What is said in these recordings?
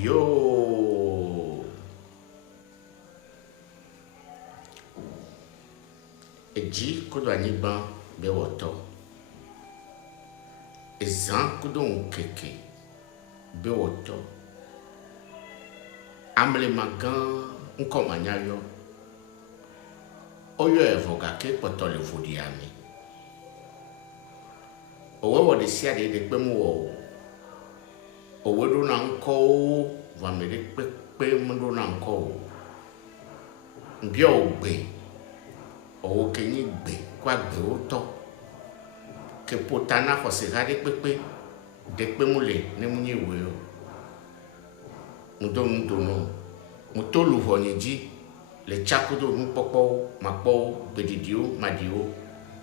Yo Eji kudo aniban be woto. Ezan kudo nkeke be woto. Amle magan nkomanya yo. Oyo evoga ke poto le vodiami. Owo de sia de pemu wo. Owo do na nko va me de pe mu do na nko. Nbia ogbe. Owo kenyi gbe kwa gbe oto. Ke potana ko se ga de pemu le ne munyi we yo. Mudo no. Muto lu vonyeji le chakudo nu popo mapo bedidio madio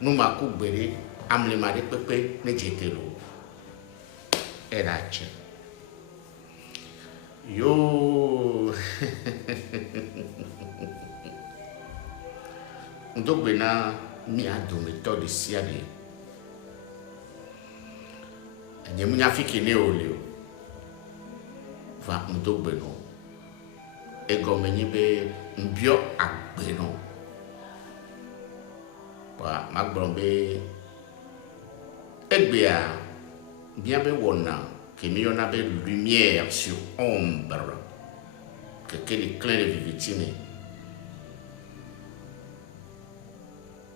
nu maku gbere amle made pepe ne jetelo erache yo ndogbe na mi adome to de siade enyemunya fikine oleo va ndogbe no egomeni be mbio agbe no pa magbombe egbea bien be wona que mi yona be lumière sur ombre que les clairs de vivitine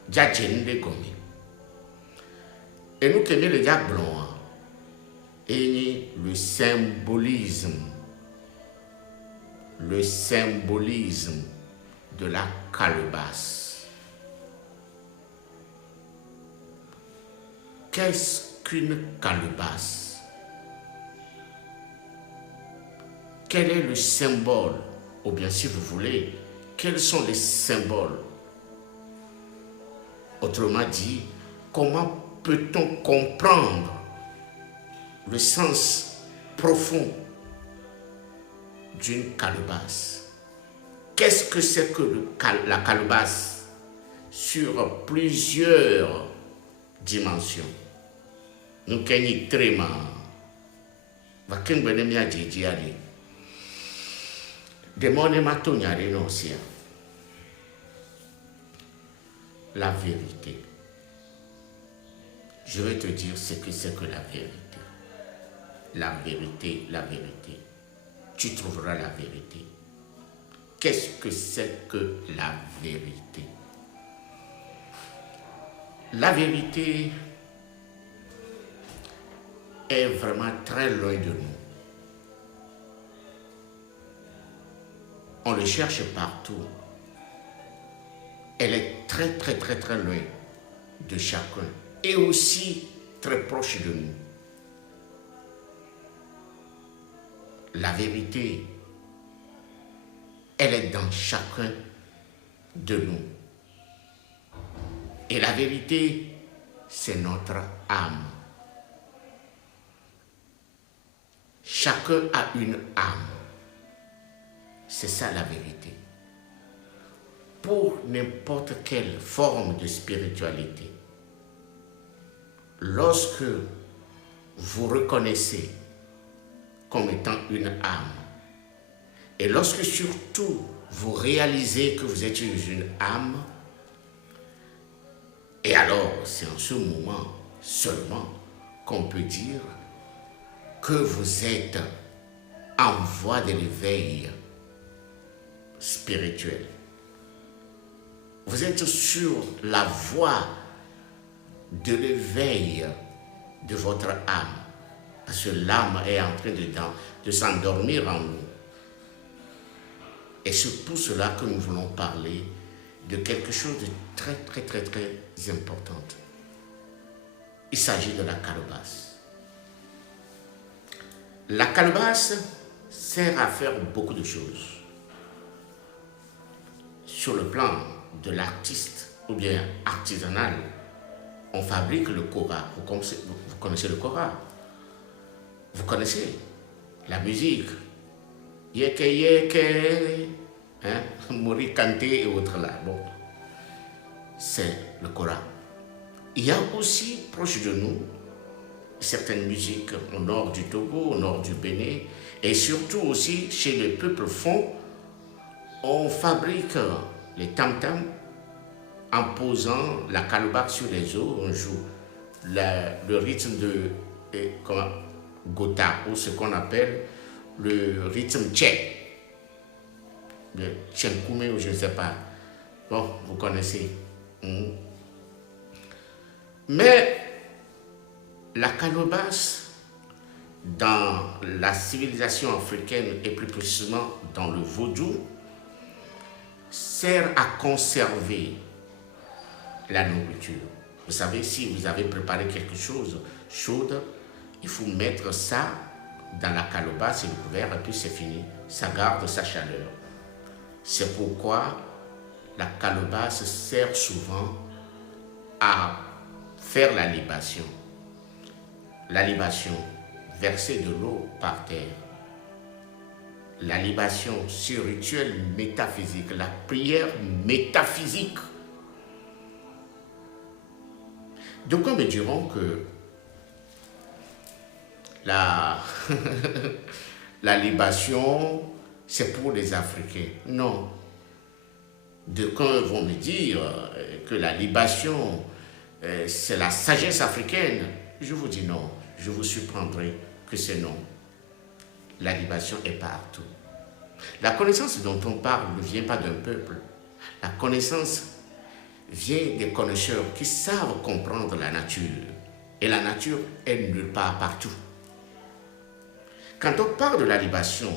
jachende gomi et nous que le diablon et le symbolisme de la calebasse. Qu'est-ce qu'une calebasse? Quel est le symbole? Ou bien si vous voulez, quels sont les symboles? Autrement dit, comment peut-on comprendre le sens profond d'une calebasse? Qu'est-ce que c'est que la calebasse sur plusieurs dimensions? Nous kenyi trema va kembene mi ajeji ali demone matonyare non sia la vérité. Je vais te dire ce que c'est que la vérité. La vérité, la vérité. Tu trouveras la vérité. Qu'est-ce que c'est que la vérité? La vérité est vraiment très loin de nous. On le cherche partout. Elle est très très très très loin de chacun et aussi très proche de nous. La vérité, elle est dans chacun de nous. Et la vérité, c'est notre âme. Chacun a une âme. C'est ça la vérité. Pour n'importe quelle forme de spiritualité, lorsque vous reconnaissez comme étant une âme, et lorsque surtout vous réalisez que vous êtes une âme, et alors c'est en ce moment seulement qu'on peut dire que vous êtes en voie de l'éveil spirituel. Vous êtes sur la voie de l'éveil de votre âme, parce que l'âme est en train de s'endormir en nous. Et c'est pour cela que nous voulons parler de quelque chose de très très très très important. Il s'agit de la calebasse. La calebasse sert à faire beaucoup de choses. Sur le plan de l'artiste ou bien artisanal, on fabrique le kora. Vous connaissez le kora? Vous connaissez la musique? Yeke yeke, hein? Mori Kante et autres là. Bon, c'est le kora. Il y a aussi proche de nous certaines musiques au nord du Togo, au nord du Bénin, et surtout aussi chez les peuples fon, on fabrique les tam-tams en posant la calebasse sur les os, on joue le rythme de Gotha, ou ce qu'on appelle le rythme tchèque, le tchenkoumé ou je ne sais pas. Bon, vous connaissez. Mais la calebasse, dans la civilisation africaine et plus précisément dans le vaudou, sert à conserver la nourriture. Vous savez, si vous avez préparé quelque chose chaude, il faut mettre ça dans la calebasse et le couvert et puis c'est fini. Ça garde sa chaleur. C'est pourquoi la calebasse sert souvent à faire la libation. La libation, verser de l'eau par terre. La libation, ce rituel métaphysique, la prière métaphysique. D'aucuns me diront que la libation, c'est pour les Africains. Non. D'aucuns vont me dire que la libation, c'est la sagesse africaine. Je vous dis non. Je vous surprendrai que c'est non. La libation est partout. La connaissance dont on parle ne vient pas d'un peuple. La connaissance vient des connaisseurs qui savent comprendre la nature. Et la nature est nulle part partout. Quand on parle de la libation,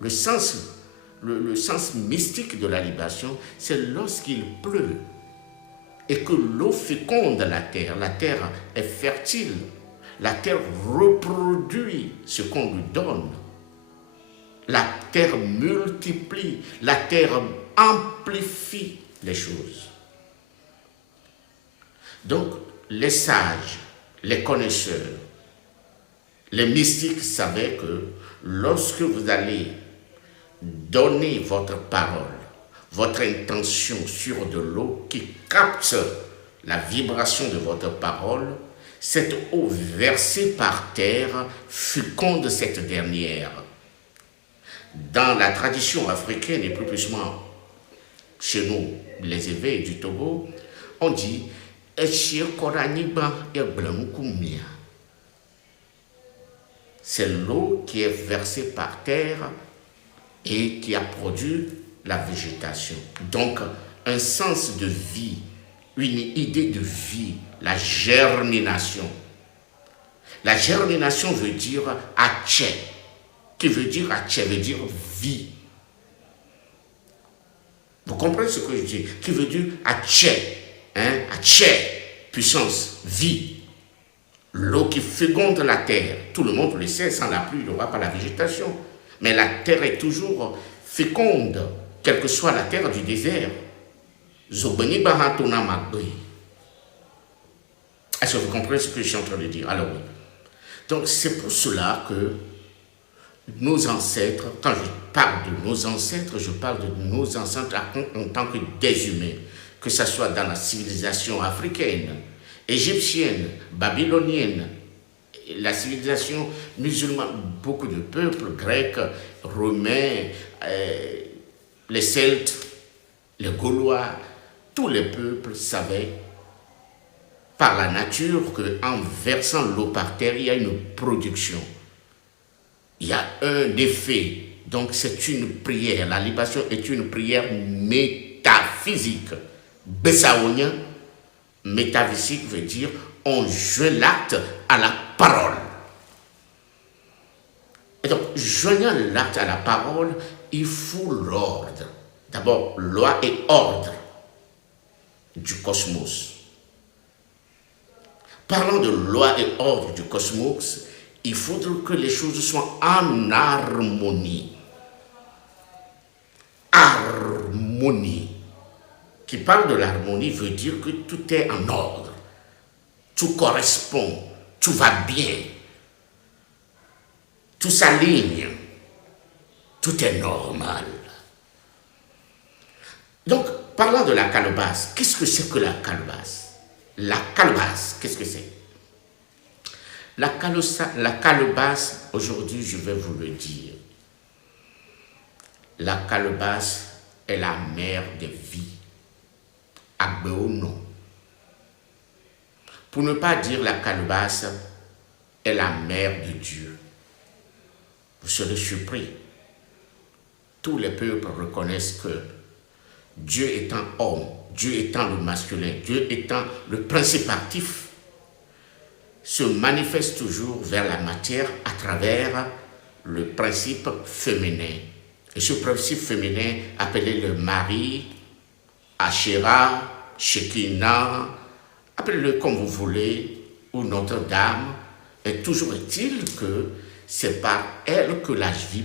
le sens mystique de la libation, c'est lorsqu'il pleut et que l'eau féconde la terre. La terre est fertile. La terre reproduit ce qu'on lui donne. La terre multiplie. La terre amplifie les choses. Donc, les sages, les connaisseurs, les mystiques savaient que lorsque vous allez donner votre parole, votre intention sur de l'eau qui capte la vibration de votre parole, cette eau versée par terre féconde cette dernière. Dans la tradition africaine et plus précisément chez nous, les éveils du Togo, on dit c'est l'eau qui est versée par terre et qui a produit la végétation. Donc, un sens de vie, une idée de vie, la germination. La germination veut dire atche, qui veut dire atche, veut dire vie. Vous comprenez ce que je dis? Qui veut dire atche, atche, puissance, vie. L'eau qui féconde la terre, tout le monde le sait, sans la pluie, il n'y aura pas la végétation. Mais la terre est toujours féconde, quelle que soit la terre du désert. Est-ce que vous comprenez ce que je suis en train de dire? Alors oui. Donc c'est pour cela que nos ancêtres, quand je parle de nos ancêtres, je parle de nos ancêtres en tant que des humains, que ce soit dans la civilisation africaine, égyptienne, babylonienne, la civilisation musulmane, beaucoup de peuples, grecs, romains, les Celtes, les Gaulois, tous les peuples savaient par la nature qu'en versant l'eau par terre, il y a une production. Il y a un effet. Donc c'est une prière. La libation est une prière métaphysique. Bessaonien, métaphysique veut dire on joint l'acte à la parole. Et donc, joignant l'acte à la parole, il faut l'ordre. D'abord, loi et ordre du cosmos. Parlant de loi et ordre du cosmos, il faudrait que les choses soient en harmonie. Harmonie. Qui parle de l'harmonie veut dire que tout est en ordre. Tout correspond. Tout va bien. Tout s'aligne. Tout est normal. Donc, parlant de la calebasse, qu'est-ce que c'est que la calebasse? La calebasse, qu'est-ce que c'est? La calebasse, aujourd'hui je vais vous le dire, la calebasse est la mère des vies. Agbeo non. Pour ne pas dire la calebasse est la mère de Dieu. Vous serez surpris. Tous les peuples reconnaissent que Dieu étant homme, Dieu étant le masculin, Dieu étant le principe actif, se manifeste toujours vers la matière à travers le principe féminin. Et ce principe féminin, appelé le mari, Asherah, Shekinah, appelez-le comme vous voulez, ou Notre-Dame, et toujours est-il que c'est par elle que la vie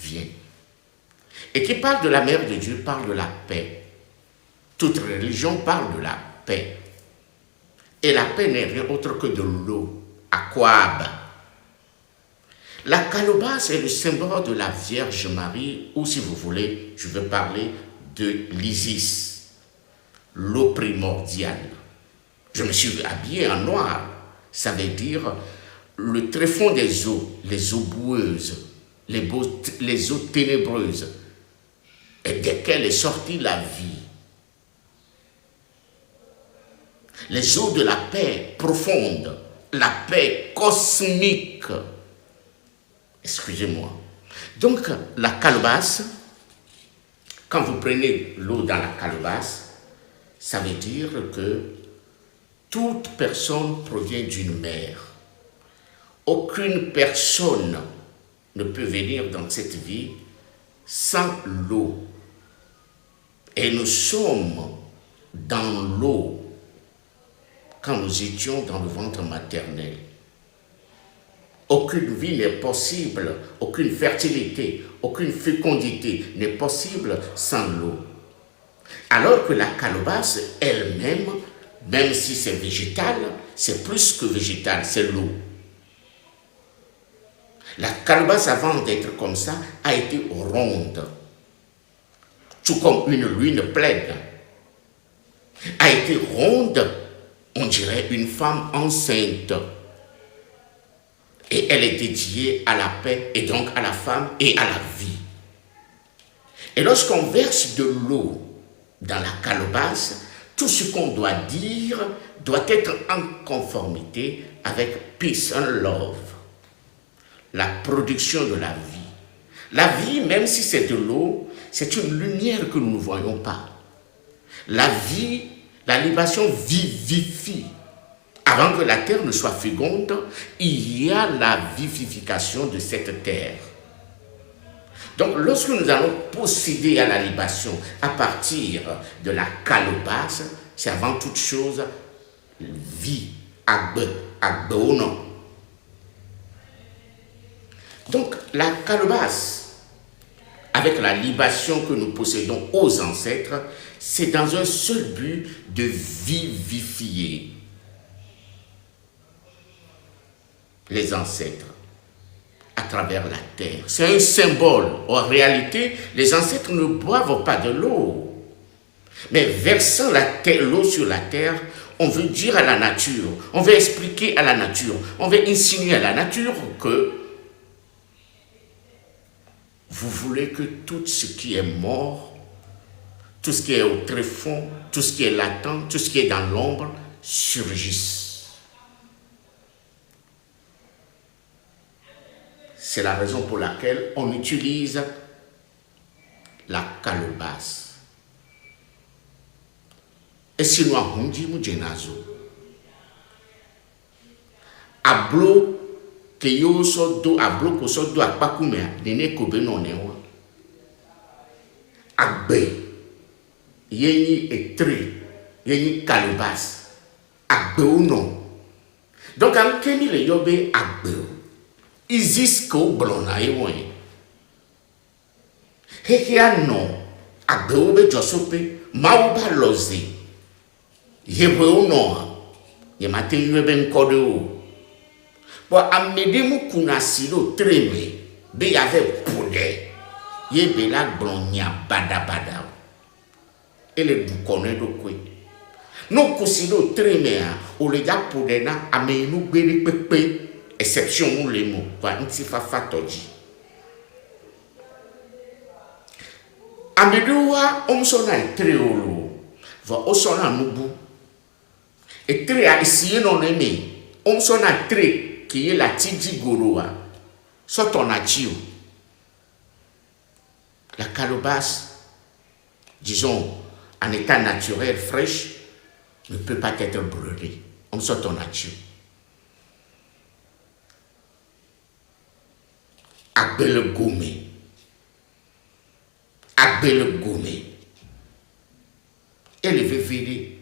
vient. Et qui parle de la mère de Dieu parle de la paix. Toute religion parle de la paix. Et la paix n'est rien autre que de l'eau, aquab. La calebasse est le symbole de la Vierge Marie, ou si vous voulez, je veux parler de l'Isis, l'eau primordiale. Je me suis habillé en noir, ça veut dire le tréfonds des eaux, les eaux boueuses, les eaux ténébreuses, et desquelles est sortie la vie. Les eaux de la paix profonde, la paix cosmique. Excusez-moi. Donc, la calebasse, quand vous prenez l'eau dans la calebasse, ça veut dire que toute personne provient d'une mère. Aucune personne ne peut venir dans cette vie sans l'eau. Et nous sommes dans l'eau quand nous étions dans le ventre maternel. Aucune vie n'est possible, aucune fertilité, aucune fécondité n'est possible sans l'eau. Alors que la calebasse elle-même, même si c'est végétal, c'est plus que végétal, c'est l'eau. La calebasse, avant d'être comme ça, a été ronde, tout comme une lune pleine. A été ronde, on dirait une femme enceinte. Et elle est dédiée à la paix, et donc à la femme et à la vie. Et lorsqu'on verse de l'eau dans la calebasse, tout ce qu'on doit dire doit être en conformité avec peace and love, la production de la vie. La vie, même si c'est de l'eau, c'est une lumière que nous ne voyons pas. La vie, la libation vivifie. Avant que la terre ne soit féconde, il y a la vivification de cette terre. Donc, lorsque nous allons procéder à la libation à partir de la calebasse, c'est avant toute chose vie, agbeono. Donc, la calebasse, avec la libation que nous possédons aux ancêtres, c'est dans un seul but de vivifier les ancêtres à travers la terre. C'est un symbole. En réalité, les ancêtres ne boivent pas de l'eau. Mais versant l'eau sur la terre, on veut dire à la nature, on veut expliquer à la nature, on veut insinuer à la nature que vous voulez que tout ce qui est mort, tout ce qui est au tréfonds, tout ce qui est latent, tout ce qui est dans l'ombre, surgisse. C'est la raison pour laquelle on utilise la calebasse. Et sinon, on dit Moujenazo. Ablo, que yo so do, ablo ko so do akpakume, nene kobe no newa. Agbe, yeni etre, yeni calebasse. Agbe ou non. Donc, en keni le yobe agbe. Isis ko blona ewen. Hekia no, agbe obe josope, mauba loze. Yewe ou non, yemate yuebe nkode ou. Bon, amede mou kunasilo treme, be yave poude, yebe la blonya bada. Ele bukone do kwe. No kusilo treme a, o le ja poude na ame inu gbere pepe. exception ou les mots, va ntifafa toji. Amedua omsona etreolo, va osona nubu. Etre a essayé non aimé, omsona tre qui est la tidi goroa, soton a chio. La calebasse, disons, en état naturel, fraîche, ne peut pas être brûlée. On sort en nature. Agbele gommé. Agbele gommé. Elle veut vider.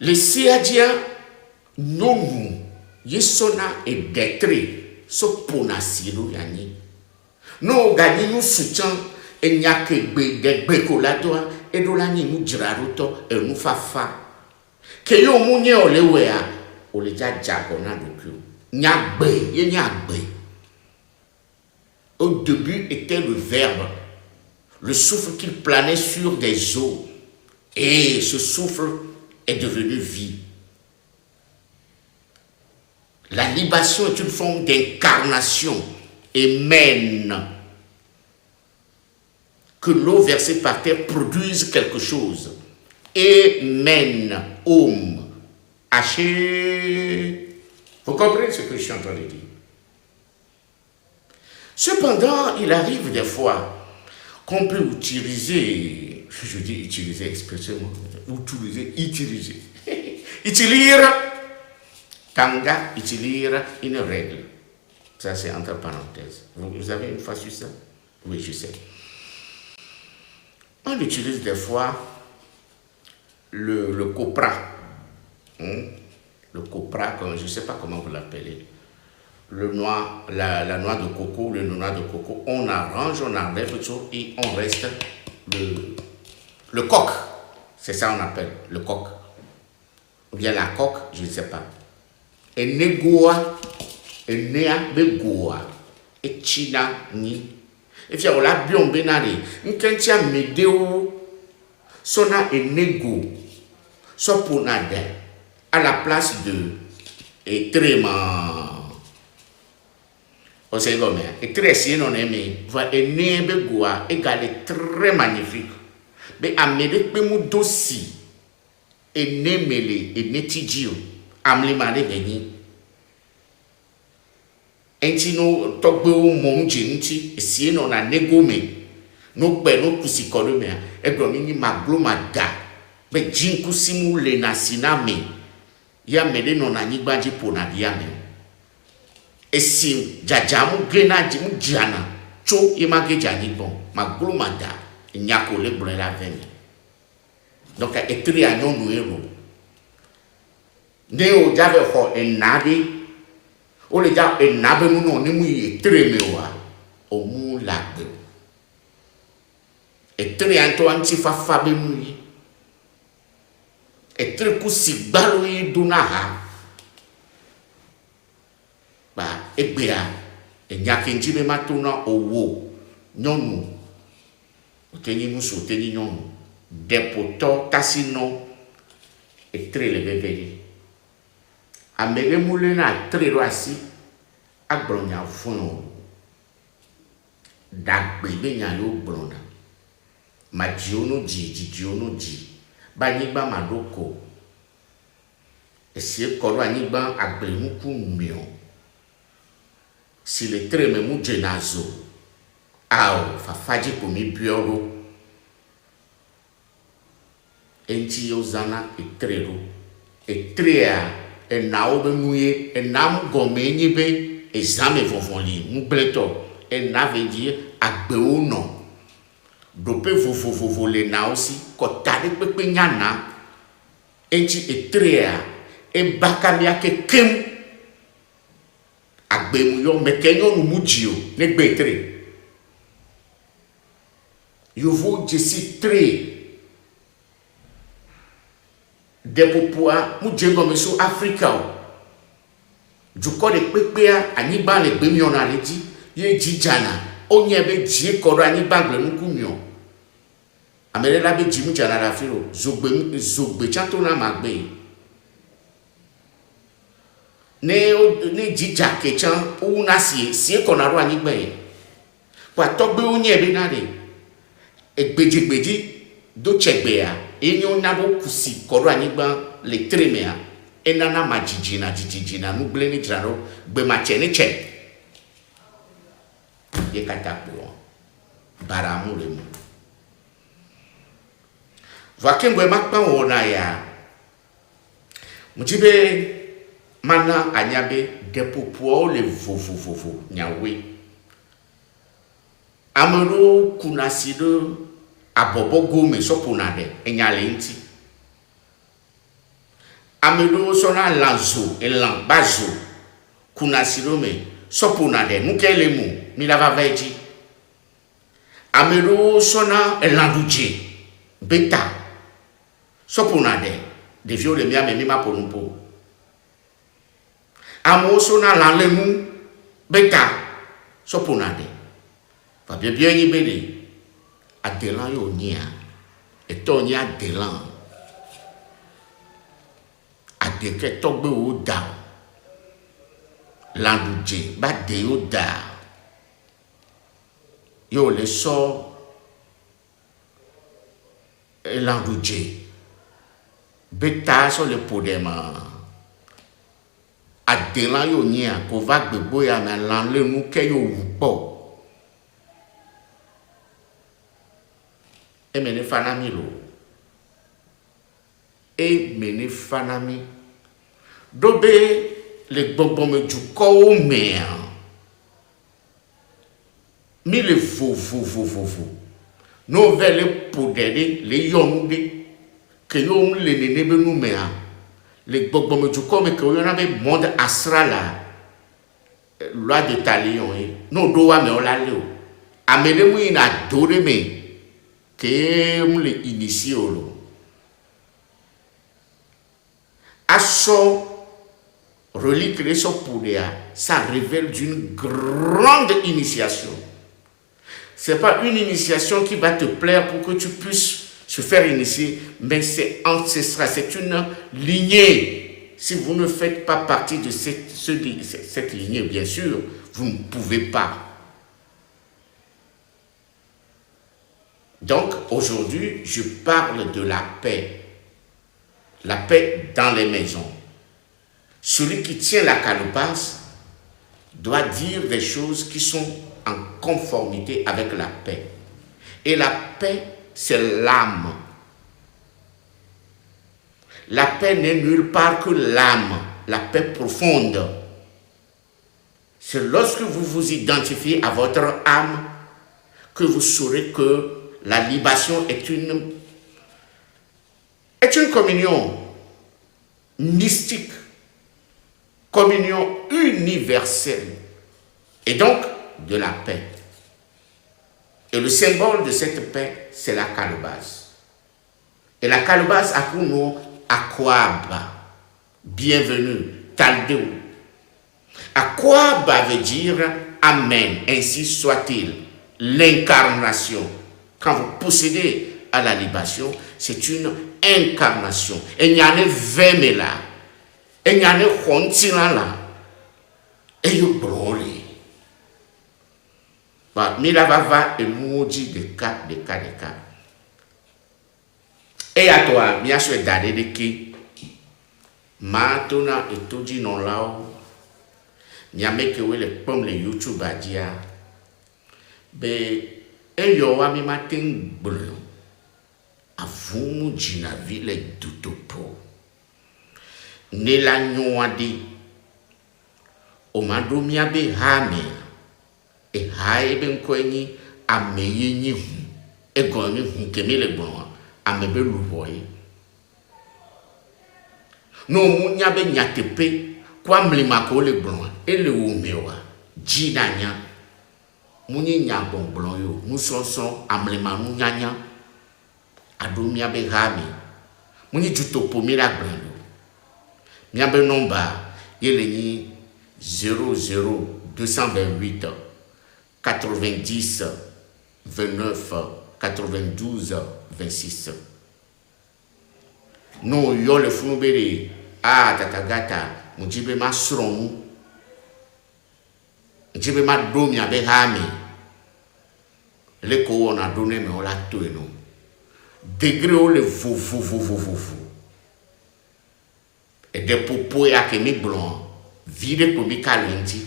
Les Siadiens, non, yesona et détruit, so pona siro yani. Nous gagnons nous soutien et n'y a que des bécoladois et de l'année nous giraruto et nous fafa. Que yo mounye olewea oleja diagona doku. Nyagbe, ye nyagbe. Au début était le verbe, le souffle qui planait sur des eaux. Et ce souffle est devenu vie. La libation est une forme d'incarnation. Amen. Que l'eau versée par terre produise quelque chose. Amen. Om. Haché. Vous comprenez ce que je suis en train de dire? Cependant, il arrive des fois qu'on peut utiliser, je dis utiliser expressément, utiliser. Utiliser. Tanga, utiliser une règle. Ça, c'est entre parenthèses. Vous avez une fois sur ça? Oui, je sais. On utilise des fois le copra. Le copra, je ne sais pas comment vous l'appelez. La noix de coco, le noix de coco. On arrange, on enlève tout et on reste le coq. C'est ça qu'on appelle le coq. Ou bien la coque, je ne sais pas. Et négoa. Enea begoa et china ni et fia ola bion benare nkentia medeo sona enego so ponade à la place de etrema o se go me etre si non aimé va ene begoa égale très magnifique be amede pe mu dosi enemele enetijio amli mane beni. Enti no togbe o monji nti esie no na negome no gbe no kusikolo me egro mi ni maglo maga be jinku simu le na siname ya mede no na nyigbaji pona dia me esim jajamu gena ji mu diana cho image jani bon maglo maga nyako le bro la vemi donc etri anyo no ero ne o jave ho enade o le ja enabe mu no ni mu etremewa o mu lagbe etre anto anti fafa be mu yi etre ku sigbalo yi dunaha ba egbea enyake njibe matuna owo nyonu oteni muso oteni nyonu depoto tasino etre le bebeli amere mule na trero asi agbronya funu dagbe benya yo brona majiono ji banigba madoko esi koro anigba agbremuku mio si le treme mu jenazo ao fafaji ko mi bioro enti yozana etrero etrea enao be mouye enam gome ni be exame vovoli mubleto ena veut dire agbeo no dope vovovo le na aussi kotade pepe nyana enti etrea e bakamia ke kem agbemu yo mekenyo no mujio ne gbetre yo vou jesi tre Depopoa mujengo meso Africa o juko de pepea aniba le gbemio na leji ye jijana onye be ji koro aniba gble nkumio amere la be jimu jana la firo zogbe chanto na magbe ne djidja ketchan ou na si konaro anigbe kwa togbe onye be na de egbeji do chegbea enyo na bo kusi koro anigba le tremea enana majijina nugle ni draro gbe ma che ne che ye katapo baramu le mu vakengwe makpa wona ya mujibe mana anyabe depopo le vovovovo nyawe amero kunasido abobo gome sopunade enyale nti amero sona lanzo elan bazo kunasido me sopunade nukele mu milava veji amero sona elanduje beta sopunade devio le mia mema ponumpo amoso na lanlemu beta sopunade fa bien yibele adelan yo nia etonia adelan adeke togbe o da landuje ba de o da yo le so landuje beta so le podema adelan yo nia ko va gbegbo ya na lanlemu ke yo wupo emene fanami lo emene fanami dobe le gbogbo me du ko me mi le vo no vele podede le yonde que yo le nene be nu me le gbogbo me du ko me que yo na be monde astral loi de talion no do wa me o la le o amene mu ina dore me que le inicio asso relique les sopouria ça révèle d'une grande initiation. C'est pas une initiation qui va te plaire pour que tu puisses se faire initier, mais c'est ancestral, c'est une lignée. Si vous ne faites pas partie de cette lignée, bien sûr, vous ne pouvez pas. Donc, aujourd'hui, je parle de la paix dans les maisons. Celui qui tient la calebasse doit dire des choses qui sont en conformité avec la paix. Et la paix, c'est l'âme. La paix n'est nulle part que l'âme, la paix profonde. C'est lorsque vous vous identifiez à votre âme que vous saurez que la libation est une communion mystique, communion universelle, et donc de la paix. Et le symbole de cette paix, c'est la calebasse. Et la calebasse a pour nom Akwaba, bienvenue, Taldeo. Akwaba veut dire Amen, ainsi soit-il, l'incarnation. Quand vous possédez à la libation, c'est une incarnation. Et il y a un veme là. Et il y a un continent là. Et il y a un Milavava et Moudi de cas. Et à toi, bien sûr, d'aller de qui maintenant, et tout dit non là. Il y a mes que les pommes, les YouTube à dire. Mais, et yo wa mi matin bleu. Avumu jina vile dutopo. Ne la nyuadi. Omado miabe hame. E hae ben kwenye ameye nyi hu. E goni hu kemele gwa. Amebe luvoye. No mu nyabe nyatepe. Kwa mlimako le blanc. E le umewa. Jina nya. Muni nyabon blanc yo. Nous sommes amlema nous nyanya. Adomia be hami. Muni jutopo mira blanc yo. Miabe nomba. Yele ni 00228 90 29 92 26. Non yo le funubere. Ah tatagata. Mjibe ma sronu. Mjibe ma domi abe hami. Le ko on a donné mais on l'a tué non. Degré où le vous. Et des popos ya ke mi blanc. Vide pour mi kalenti.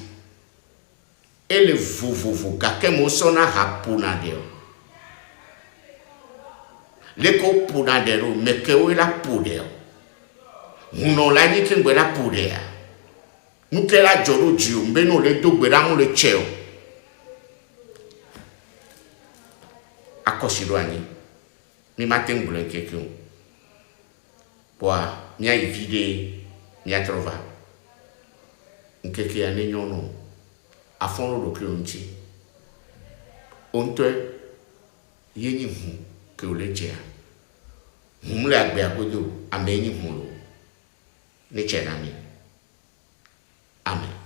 Et le vous kake mo sona hapuna deo. Le ko puna deo me ke o la pudeo. Uno la ni ke ngwe la pudea. Nuke la joro jiu mbeno le dogbe la mo le cheo. Akosidwani. Mi matin boulen quelqu'un. Boa, mi a vide, mi a trova. Nkeke ane nyono. A fond lo que on dit. On te yeni hu que o le jea. Humle agbe agodo ameni hulo. Ne chenami. Amen.